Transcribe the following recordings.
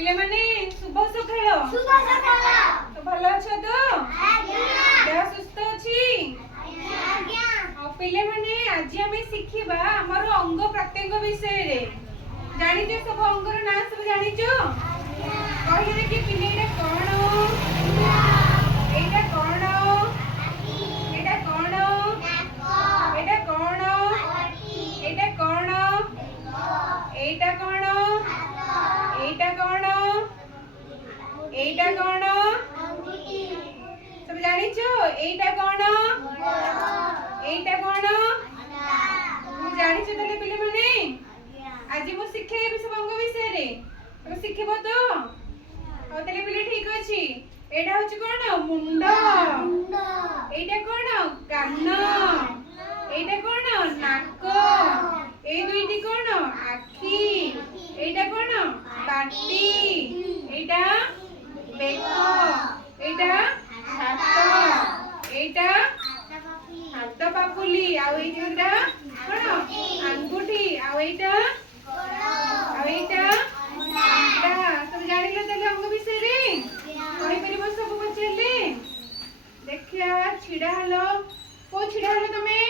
पिले माने शुभ सकाळ तो भलो अछ तो देह सुस्थ अछि पिले माने आज आमे शिखिबा हमर अंग प्रत्यंग विषय रे जानि जे सब अंगर ना सब जानि जो कहि कि पिले रे कोन एटा कोन एटा कोन एटा कोन एटा कोन एटा कोन एटा कोन एटा कोन सब जानि जो एटा कोन एटा कोन मु जानि छ तले पिले माने आज मु शिखेबी सब अंग विषय रे तो शिखेबो तो और तले पिले ठीक अछि एटा होछि कोन मुंड एटा कोन कान एटा कोन नाक ए दुईटी कोन आखी एटा कोन पाटी एटा बेक एटा हाथ एटा हाथ पापुली आ एटा कोन अंगूठी आ एटा सब जानिले तले अंग विषय रे कहि परिबो सब पचले देखिया छिडा हलो को छिडा हलो तमे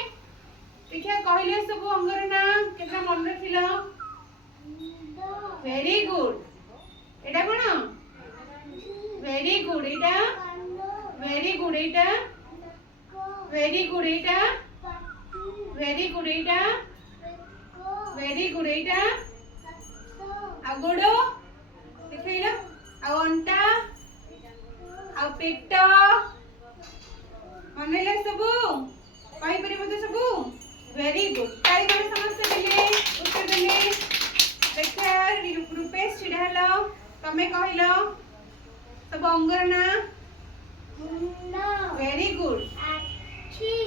देखिया कहले सब अंगर नाम केतना मन रखिलो वेरी गुड एटा कोन वेरी गुड एटा वेरी गुड एटा वेरी गुड एटा वेरी गुड एटा वेरी गुड एटा आ गोडो देखैलो आ अंटा आ पेट मनले सब कहि परिबो तो सब वेरी गुड ताई माने समस्त देले उत्तर देले देखा रूपेश छिडा हलो तमे कहिलो सब अंगर ना very good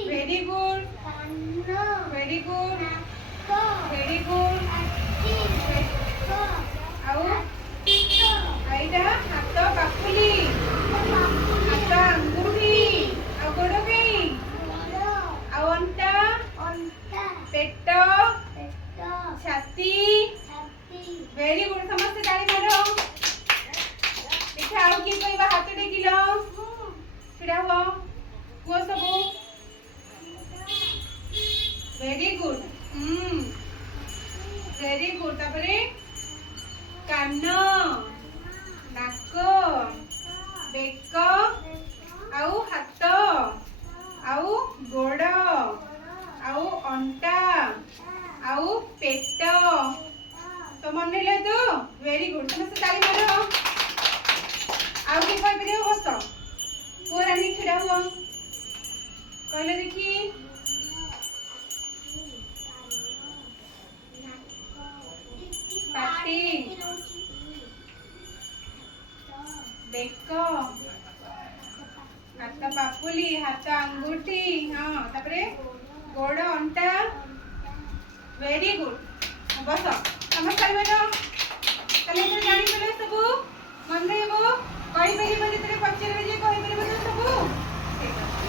very good very good very good आउ आइडा हाथ पापुली हाथ अंगूठी आ गोड़ गई आ अंटा पेट छाती वेरी गुड समस्त ताली मारो देखा आउ की कहबा हाथ टेकिलो छिड़ा हो वो सब वेरी गुड वेरी गुड तापरे कान नाक बेक आउ हाथ आउ गोड़ आउ अंटा आउ पेट तो मन ले तो वेरी गुड समस्त ताली मारो आउ के कहि परियो बस को रानी छिड़ा हुआ कहले देखी पाटी बेक हाथ पापुली हाथ अंगूठी हाँ तापरे गोड़ अंटा वेरी गुड बस समझ पाइबो तले तो जानि पले सब मन रहबो कहि परिबो जेतरे पचरबे जे कहि परिबो तो सब